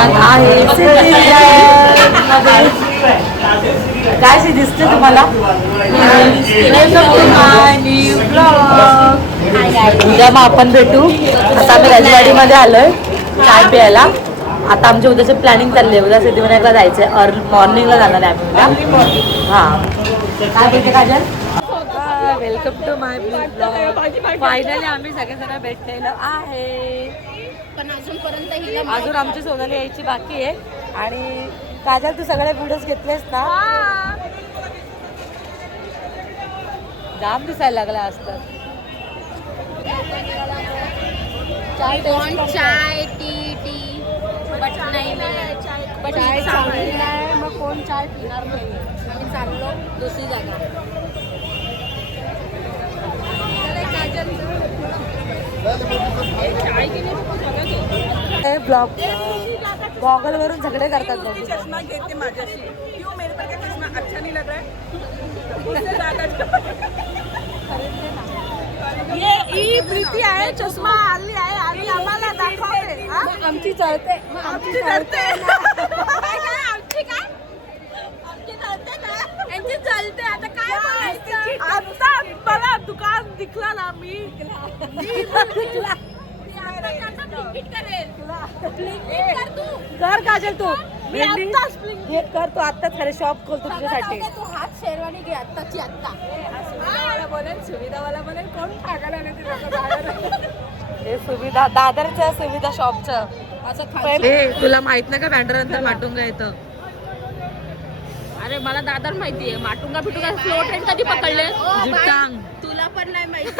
दुकान आहे काय से दिसते तुम्हाला. उद्या मग आपण भेटू. आता आम्ही राजवाडीमध्ये आलोय चाय प्यायला. आता आमची उद्याची प्लॅनिंग चालली आहे. उद्या सिद्धिविनायकला जायचं आहे. अर्ली मॉर्निंगला जाणार आहे आम्ही उद्या. हां काय बोलते Kajal. Welcome to my blog. Finally आम्ही सगळेजण भेटलेलो आहे. पण अजूनपर्यंत अजून आमची सोनाली यायची बाकी आहे. आणि काजल तू सगळे व्हिडिओज घेतलेस ना. जाम दिसायला लागला असतं. चाय टी बट नाही बट चाय चांगली आहे. मग कोण चाय पिणार नाही. आम्ही चाललो दुसरी जागा. ब्लॉग गॉगल वरून झगडे करतात. चष्मा घेते माझ्याशी. क्यों मेरे पर क्या चष्मा अच्छा नहीं लग रहा है. ये प्रीती आहे चष्मा आली आहे आणि आम्हाला दाखवते. आमची चळते आमची चढते. आमची काय आमची चळते ना. यांची चळते. आता काय बोलायचं. आता मला दुकान दिखला ना. मी कर काजल तू हे कर. तू आत्ताच खरे शॉप खोलतो तुझ्यासाठी. तू हात शेरवानी घे आत्ताची आत्ता. सुविधावाला बोलेल सुविधावाला बोलेल कोण ठाकायला नाही. हे सुविधा दादरच्या सुविधा शॉपचं असं. तुला माहित नाही का बँड्रा माटुंगा येतं. अरे मला दादर माहितीये. माटुंगा फिटुंगा फ्लो ट्रेन कधी पकडले. जुटांग. तुला पण नाही माहिती.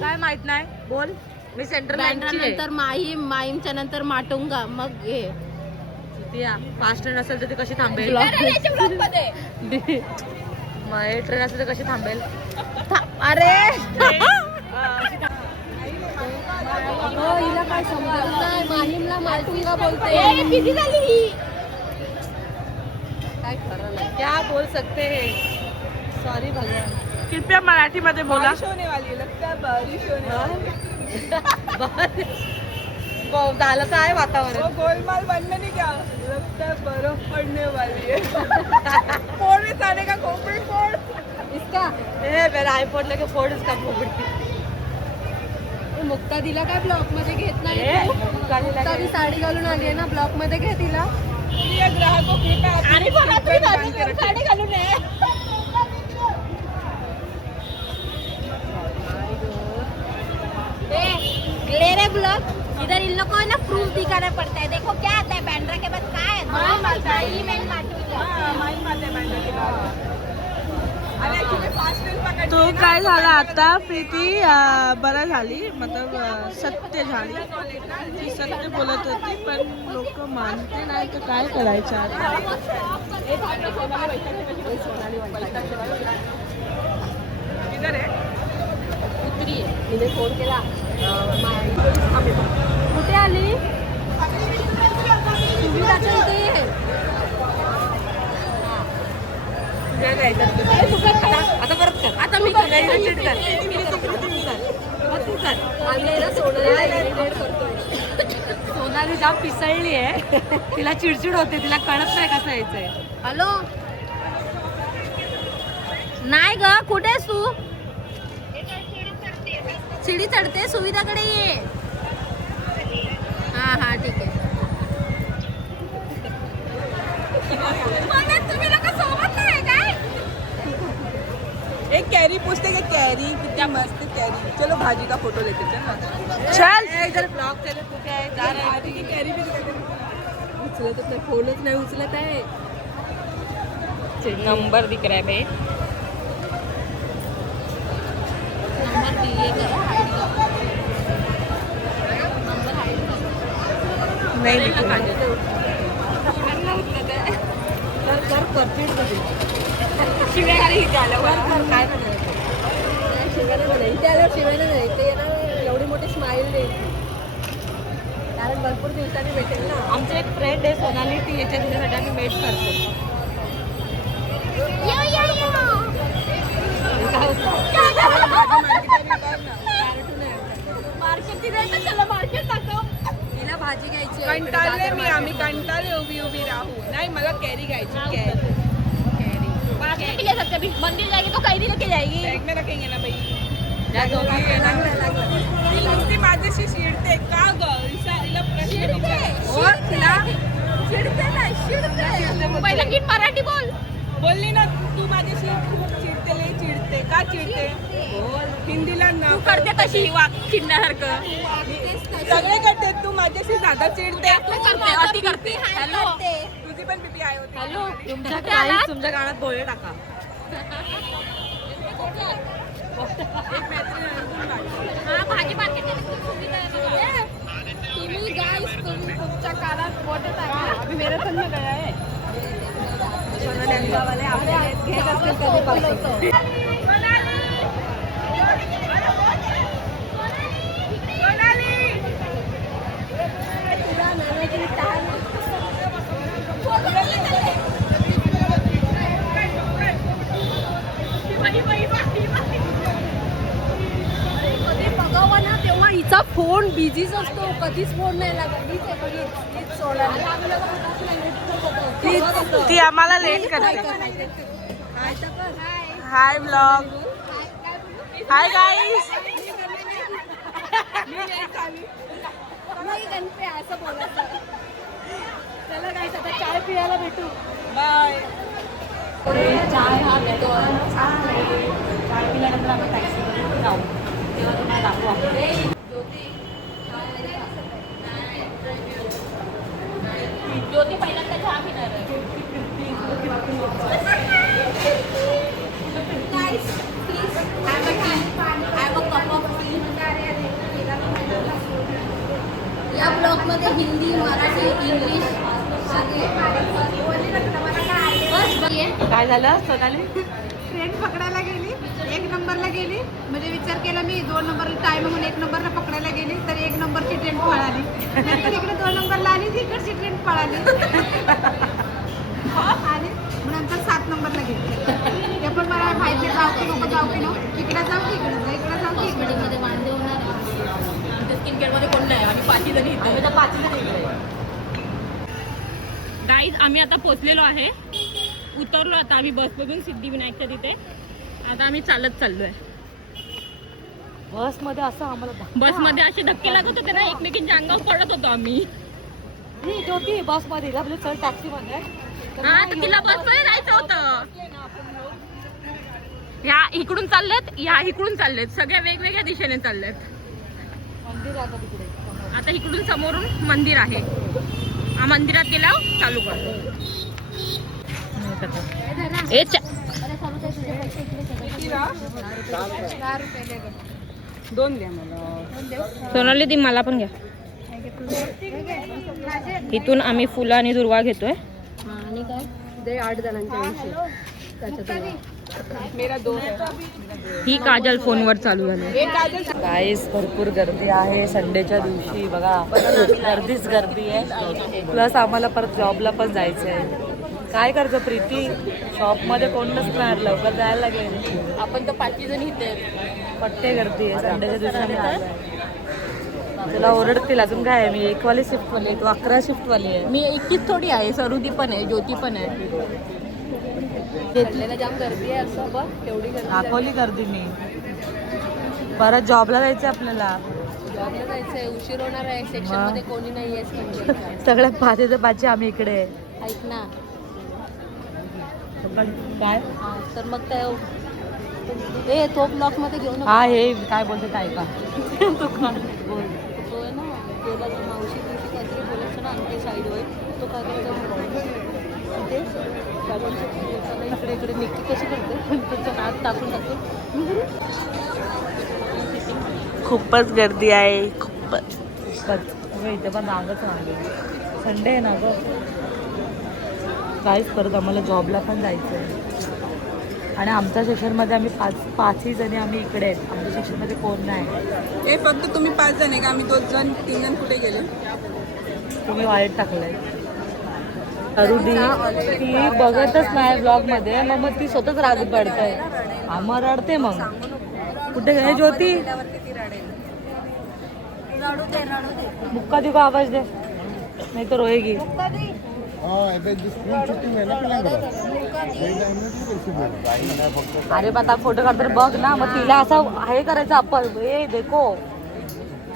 काय माहित नाही बोल. मी सेंट्रल नंतर माहीम माहीमच्या नंतर माटुंगा मग हे फास्ट ट्रेन असेल तर ती कशी थांबेल. मग ट्रेन असेल तर कशी थांबेल. अरे हिला काय समजत नाही. माहीमला माटुंगा बोलते. किती झाली ही. काय खरं नाही. क्या बोल सकते हैं. सॉरी भगवान. कृपया मराठी मध्ये बोला. बारिश होने वाली है. लगता है बारिश होने वाली है. झालं तर आहे वातावरण. गोलमाल बनने नहीं क्या लगता है बर्फ पड़ने वाली है. फोड़ में साले का खोपड़ी फोड़. इसका मेरा आईफोन लेके फोड़ इसका खोपड़ी. मुक्ता दिला काय ब्लॉक मध्ये घेत नाही. मुक्ता साडी घालून आली आहे ना. ब्लॉक मध्ये घे तिला. प्रिय ग्राहकों कृपया साडी घालून ये. ले रे ब्लॉग इधर इन लोगों को ना प्रूफ दिखाना पड़ता है. देखो क्या आता है बैंड्रा के बाद काय है. तो काय झालं आता प्रीती बरं झाली. मतलब सत्य झाली. ती सत्य बोलत होती पण लोक मानते नाही तर काय करायचं आता. किधर है तिने फोन केला. कुठे आली. आता परत कर. आता मी सोनाली जाम पिसळली आहे. तिला चिडचिड होते. तिला कळत नाही कसं यायचंय. हॅलो नाही ग. कुठे आहेस तू. शिडी चढते. सुविधाकडे ये. हा हा ठीक आहे. तुम्ही लोक सोबत नाही काय. एक कैरी पूछते कि कैरी कितना मस्त कैरी. चलो भाजी का फोटो लेते चल. इधर ब्लॉग चले. कुठे आहे जा रहे. भाजी की कैरी भी उचलत नाही. फोनच नाही उचलत आहे. नंबर दिख रहा है भाई. नंबर दिए करा. नाही दिख रहा. शिव्याखाली इथे आल्यावर काय शिवायला इथे आल्यावर शिवायला नाही. ते ना एवढी मोठी स्माईल देईल. कारण भरपूर दिवसांनी भेटेल ना. आमचे एक फ्रेंड आहे सोनाली. ती याच्या दिवसासाठी आम्ही वेट करतो. मार्केट तिथे त्याला मार्केट दाखव. तिला भाजी घ्यायची. बोलते मी आम्ही कंटाळले उभी उभी राहू नाही मला कॅरी घ्यायची कॅरी लेके जा सकते अभी मंदिर जाएगी तो कैरी लेके जाएगी बॅग में रखेंगे ना बाई ती नुसती माझ्याशी चिडते का ग हिला प्रश्न विचार चिडते पहिला नीट मराठी बोल बोलली ना तू माझ्याशी चिडते लय चिडते का चिडते हिंदीला ना तू करते कशी चिडण्यासारखं सगळे करते तू माझ्याशी ज्यादा चिडते करते अति करते हॅलो तुझी पण पिपी आहे होती हॅलो तुमच्या काहीच तुमच्या कानात बोळे टाका. हा भाजी मार्केट तुम्ही गाईस तुम्ही तुमच्या कानात बोटे टाका अभी मैराथन में गया है वाले आपले घेत असतील कधीपासून बघावा ना तेव्हा हिचा फोन बिझीच असतो कधीच फोन नाही लागत हीच सोडायला ती आम्हाला लेट करते हाय ब्लॉग हाय गाईस नाही गणपे असं बोलायचं चला काय आता चाय पियाला भेटू बाय चाय हा भेटो चाय पिल्यानंतर आम्ही टॅक्सीमध्ये जाऊ तेव्हा तुम्हाला दाखवू आपण. ज्योती पहिल्यांदा चहा पिणार आहे या ब्लॉग मध्ये हिंदी मराठी इंग्लिश काय झालं सोनाली? ट्रेन पकडायला गेली 1 नंबरला गेली म्हणजे विचार केला मी 2 नंबरला टाइम म्हणून 1 नंबरला पकडायला गेली तर 1 नंबरची ट्रेन पळाली नंतर इकडे 2 नंबरला आली तिकडची ट्रेन पळाली आणि मग नंतर 7 नंबरला गेली ते पण मला माहिती जाऊ की नको जाऊ की नको इकडे जाऊ की इकडे जाऊ इकडे जाऊ की इकडे मध्ये वांदे होणार स्किन केअर मध्ये कोण नाही आणि 5 जणी आम्ही तर 5 जण इकडे. गाईज आम्ही आता पोचलेलो आहे उतरलो आता आम्ही बसमधून सिद्धिविनायकच्या तिथे आता आम्ही चालत चाललोय बसमध्ये असं आम्हाला बसमध्ये असे धक्के लागत होते ना एकमेकींच्या अंगावर पडत होतो आम्ही ज्योती बसमध्ये आपलं चल टॅक्सीमध्ये हा तर तिला बसमध्ये जायचं होतं ह्या इकडून चाललेत ह्या इकडून चाललेत सगळ्या वेगवेगळ्या दिशेने चाललेत मंदिर आता तिकडे आता इकडून समोरून मंदिर आहे हा मंदिरात गेल्यावर चालू करतो दोन द्या मला सोनाली ती मला पण घ्या इथून आम्ही फुलं आणि दुर्वा घेतोय आणि काय ते 8 जणांच्या विषयी मेरा 2 ही काजल फोनवर चालू झाली गाईस भरपूर गर्दी आहे संडेच्या दिवशी बघा गर्दीच गर्दी आहे प्लस आम्हाला परत जॉबला पण जायचं आहे काय करतो प्रीती शॉपमध्ये कोण नसणार लवकर जायला लागेल आपण तर 5 जण इथे पट्टे गर्दी आहे संडेच्या दिवशी आम्ही आलोय. तुला ओरडतील अजून काय आहे मी 1 वाली शिफ्ट वाली आहे तू 11 शिफ्ट वाली आहे मी एकटीच थोडी आहे सरुदी पण आहे ज्योती पण आहे घेतलेला जाम गर्दी आहे असं बघ तेवढी गर्दी दाखवली गर्दी मी परत जॉबला जायचं आपल्याला जॉबला जायचंय उशीर होणार आहे सेक्शन मध्ये कोणी नाही आहे सगळ्यात पाचीचे पाचशे आम्ही इकडे आहे. ऐक ना काय तर मग त्या ए तो ब्लॉक मध्ये घेऊन हा हे काय बोलते काय का तू का बोल तो आहे ना त्याला तो मावशी दिवशी काहीतरी बोलायचं ना आमच्या साईडवर तो काय करायचा ते इकडे इकडे निक्की कशी करते त्याच्या नाक टाकून टाकते खूपच गर्दी आहे खूपच अगं इथे पण रांगच रांगे संडे आहे ना गं काहीच परत आम्हाला जॉबला पण जायचं आहे आणि आमच्या सेशनमध्ये आम्ही पाचही जणी आम्ही इकडे आहेत आमच्या सेशनमध्ये कोण नाही हे फक्त तुम्ही 5 जण आहे का आम्ही 2 जण 3 जण कुठे गेले तुम्ही वाईट टाकलंय अरुदी ती बघतच नाही ब्लॉगमध्ये मग ती स्वतःच राग पडतंय आम्हाला रडते मग कुठे गए ज्योती मुक्का देऊ का आवाज दे नहीं तो रोएगी। अरे आता फोटो काढताना बघ ना, मग तिला असं हे करायचं आपण, हे देखो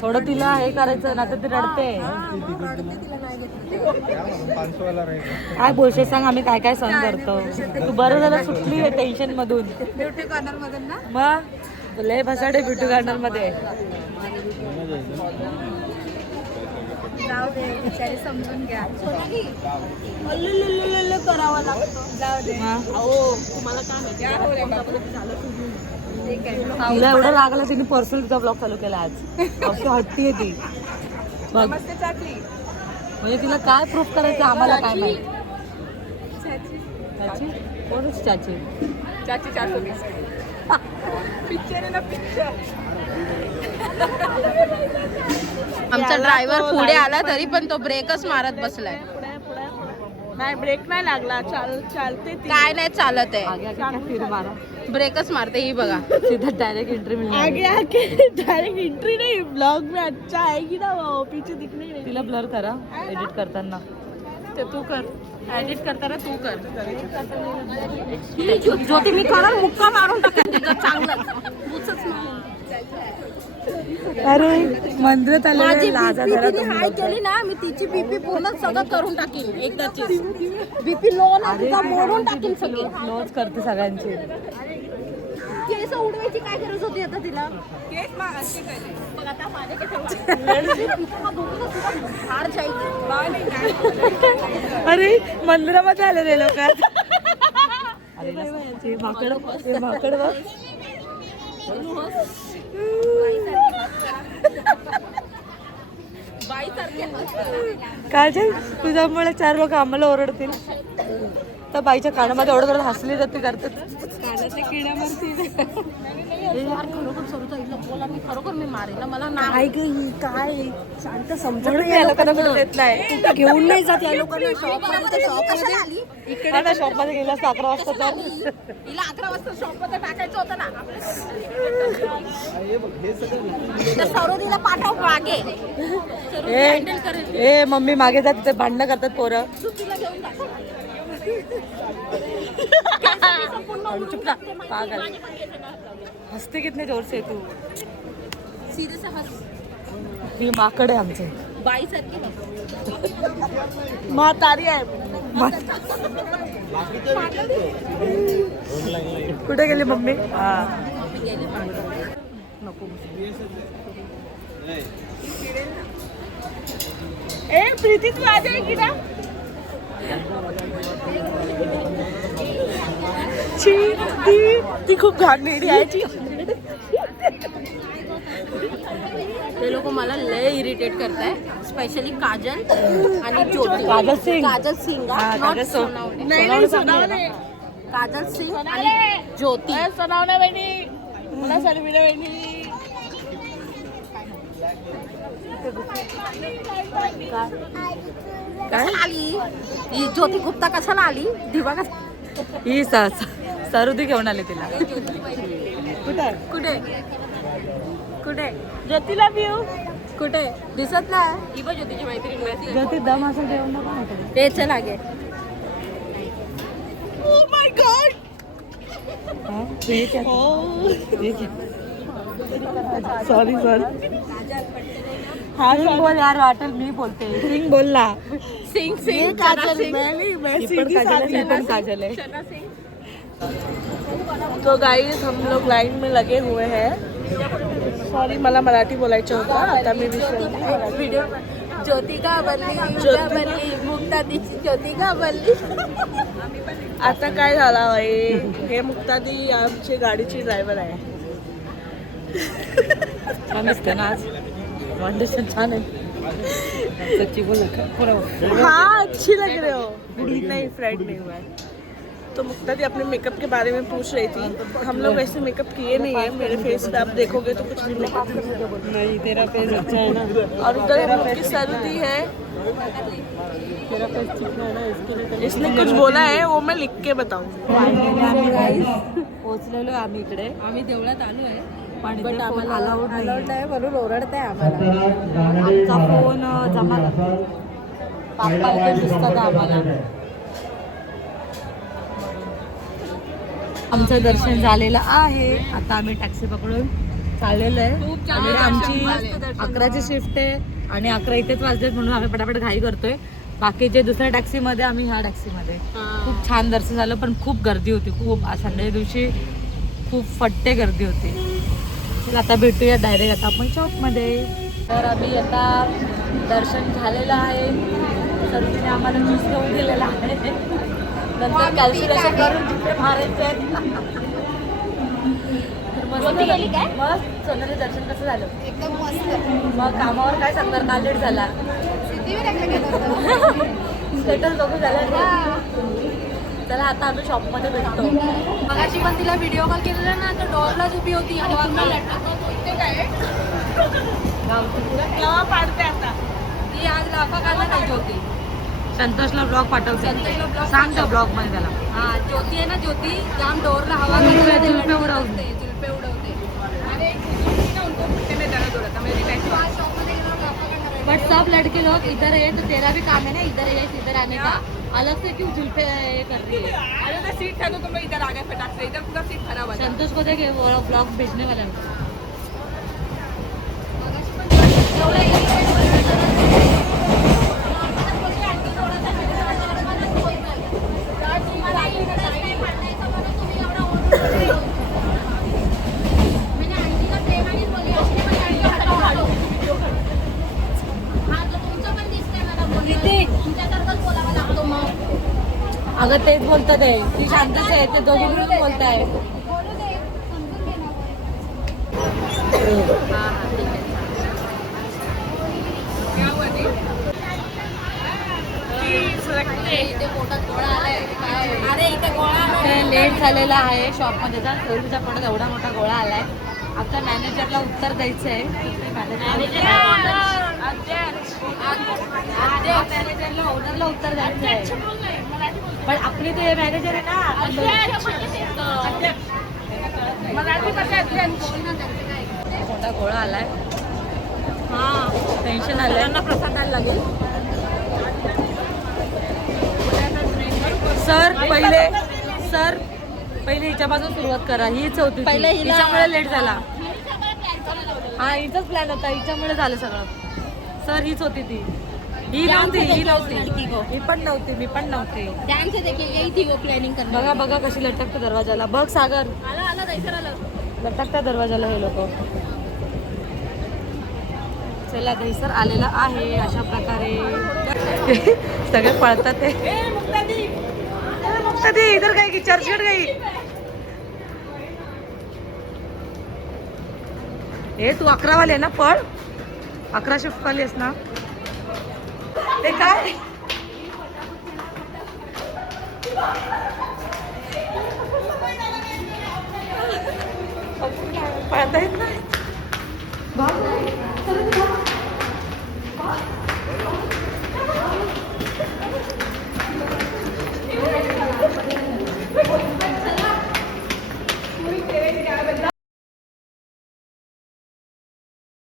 थोडं तिला हे करायचं ना, तर ती रडते. काय बोलशील सांग, आम्ही काय काय सहन करतो. तू बरं झालं सुटली आहे टेन्शन मधून. ब्युटी कॉर्नर मधून ना मग लय भसाडे ब्युटी कॉर्नर मध्ये. जाऊ दे, बिचारी समजून घ्या. करावं लागतं. जाऊ दे. तुम्हाला काय माहिती ठीक आहे. तिला एवढं लागलं तिने पर्सनल तिचा ब्लॉग चालू केला आज. अशी हट्टी आहे ती बघ. म्हणजे तिला काय प्रूफ करायचं आम्हाला काय माहिती. चाची कोणच चाची. चाची 420 पिक्चर आहे ना, पिक्चर. आमचा ड्रायव्हर पुढे आला तरी पण तो ब्रेकच मारत बसलाय. नाही ब्रेक नाही लागला, चालते ती. काय नाही चालत आहे, आगे आगे फिर मारा, ब्रेकच मारते ही बघा. सीधा डायरेक्ट एंट्री मिळणार. आगे आगे डायरेक्ट एंट्री नहीं, ब्लॉग में अच्छा आएगी ना वो, पीछे दिखने नहीं. तिला ब्लर करा एडिट करताना. ते तू कर, एडिट करताना तू कर. ज्योती मी करणार, मुक्का मारून टाकेल तिचं चांगलं. अरे मंदिरात माझी आले बीपी हाय केली ना, मी तिची बीपी पूर्ण सगळं करून टाकीन एकदाची. बीपी लो ना तिचा मोडून टाकीन सगळी. लॉच करते सगळ्यांची. केस उडवायची काय गरज होती आता तिला. बघ आता माझे हार जाईल. अरे मंदिरामध्ये आले रे लोक. अरे माकड माकड बघ. काजल तुझ्यामुळे 4 लोक आम्हाला ओरडतील. तर बाईच्या कानामध्ये ओरडत हसली जाते करतात. खरोखर मी मारेन ना, मला ना काय गं, काय शांत समजून म्हणून या लोकांना कुठे देत नाही. घेऊन नाही जात या लोकांना. इकडे शॉप मध्ये गेला 11 वाजता तर हिला 11 वाजता शॉप मध्ये टाकायचं होतं ना. तर सरोदीला पाठव मागे. हँडल करेल. ए मम्मी मागे जा, तिथे भांडणं करतात पोरं. तू तिला घेऊन जा. चुप ना पागल. हसते कितने जोर से तू. सिरियस हस. ही माकड आहे आमचे. बाई सारखी म्हातारी आहे. कुठे गेली मम्मी. हा ए प्रीती तू आ जाएगी ना. ती खूप घाणेरडी आहे. ते लोक मला लय इरिटेट करताय, स्पेशली काजल आणि ज्योती. काजल सिंग. काजल सिंग हा, not काजल सिंग. सोनावणे. नाही सोनावणे. काजल सिंग आणि ज्योती. सोनावणे बहिणी, मला सर्विना बहिणी. कशाला आली ही ज्योती गुप्ता, कशाला आली दिवा कसा. ही सरुदी घेऊन आली तिला. कुठे कुठे ज्योतीला येऊ. कुठे दिसत नाही. ही बघ ज्योतीची मैत्रीण. ज्योती दम असं ठेवून नका. ते चल आगे. Oh my God. सॉरी हाँ सिंग बोल यार, वाटेल मी बोलते. सिंग बोल ना. सिंग ये सिंग काजल मैं ही पण सीधी काजल आहे, साधी ही पण काजल आहे. तो गाइस हम लोग लाइन में लगे हुए हैं. सॉरी मला मराठी बोलायचं होतं, आता मी विसरले. व्हिडिओ ज्योती का बल्ली मुक्ता दिची ज्योती का बल्ली. आता काय झालं बाई, हे मुक्तादी आमची गाडीची ड्रायव्हर आहे. छान दिसते ना आज. फाउंडेशन छान आहे. सच्ची बोल पूरा. हाँ अच्छी लग रहे हो. नहीं फ्रेंड नहीं हुआ है. तो मुक्तादी अपने मेकअप के बारे में पूछ रही थी. हम लोग वैसे मेकअप किए नहीं है. मेरे फेस पे आप देखोगे तो कुछ भी मेकअप नहीं, तेरा फेस अच्छा है ना. और उधर हम लोग की सर्दी है. तेरा फेस चिकना है ना, इसके लिए. इसने कुछ बोला है वो मैं लिख के बताऊँ. पोहोचलेलो आम्ही इकडे. आम्ही देवळात आलो आहे, पण बट इथे फोन आम्हाला अलाउड अलाउड नाही. नाही म्हणून ओरडताय आम्हाला. आमचा फोन जमा बाप्पा इथे दिसतात आम्हाला. आमचं दर्शन झालेलं आहे. आता आम्ही टॅक्सी पकडून चाललेलो आहे. आणि आमची 11ची शिफ्ट आहे आणि 11 इथेच वाजलेत म्हणून आम्ही पटापट घाई करतोय. बाकीचे दुसऱ्या टॅक्सीमध्ये, आम्ही ह्या टॅक्सीमध्ये. खूप छान दर्शन झालं, पण खूप गर्दी होती. खूप संडे दिवशी खूप फट्टे गर्दी होती. चल आता भेटूया डायरेक्ट आता आपण चौकमध्ये. तर आम्ही आता दर्शन झालेलं आहे. तर तिने आम्हाला ज्यूस घेऊन दिलेला आहे. नंतर कॅल्क्युलेशन करून जिथे मारायचे आहेत. तर मस्त सोनाली दर्शन कसं झालं? एकदम मस्त. मग कामावर काय सांगणार? काल लेट झाला. स्टेटस बघू झाला. चला आता आम्ही शॉपमध्ये भेटतो. मगाशी पण तिला व्हिडिओ कॉल केलेला ना, तर डोअरलाच उभी होती आणि पुन्हा पाडते आता. ती आज लाफा काढला नाही ज्योती. संतोषला ब्लॉग पाठवते. संतोषला ब्लॉग सांग त्या ब्लॉग मध्ये त्याला. हा ज्योती आहे ना, ज्योती जाम डोअरला हवा जुलपे उडवते. जुलपे उडवते. बट सब लड़के लोग इधर है तो तेरा भी काम है ना, इधर है इधर आने का. अलग से क्यों जुल्फे ये कर रही है? अरे मैं सीट था तो मैं इधर आ गया फटाक से. इधर पूरा सीट खराब है. संतोष को देखे वो ब्लॉग भेजने वाला है. अगं तेच बोलतात आहे. ती शांतच आहे. ते दोघी मिळून बोलताय. लेट झालेला आहे शॉपमध्ये. सोयीच्या पडत एवढा मोठा गोळा आलाय. आमच्या मॅनेजरला उत्तर द्यायचं आहे. मॅनेजरला ओनरला उत्तर द्यायचं आहे. पण आपली तो मॅनेजर आहे ना. मोठा गोळा आलाय. हा टेन्शन आलं. त्यांना प्रसाद द्यायला लागेल. सर पहिले हिच्यापासून सुरुवात करा. हीच होती पहिले. हिच्यामुळे लेट झाला. हा हिचाच प्लॅन होता. हिच्यामुळे झालं सगळं. सर हीच होती ती. ही नव्हती. मी पण नव्हती. बघा कशी लटकतं दरवाजाला. बघ सागर लटकतं दरवाजाला हे लोक. चला दहीसर आलेला आहे अशा प्रकारे. सगळे पळतात ते. इधर गई की चर्चगेट गई. हे तू 11 वाले ना. पळ 11 शिफ्ट वाली आहेस ना. ते काय पळता येत नाही.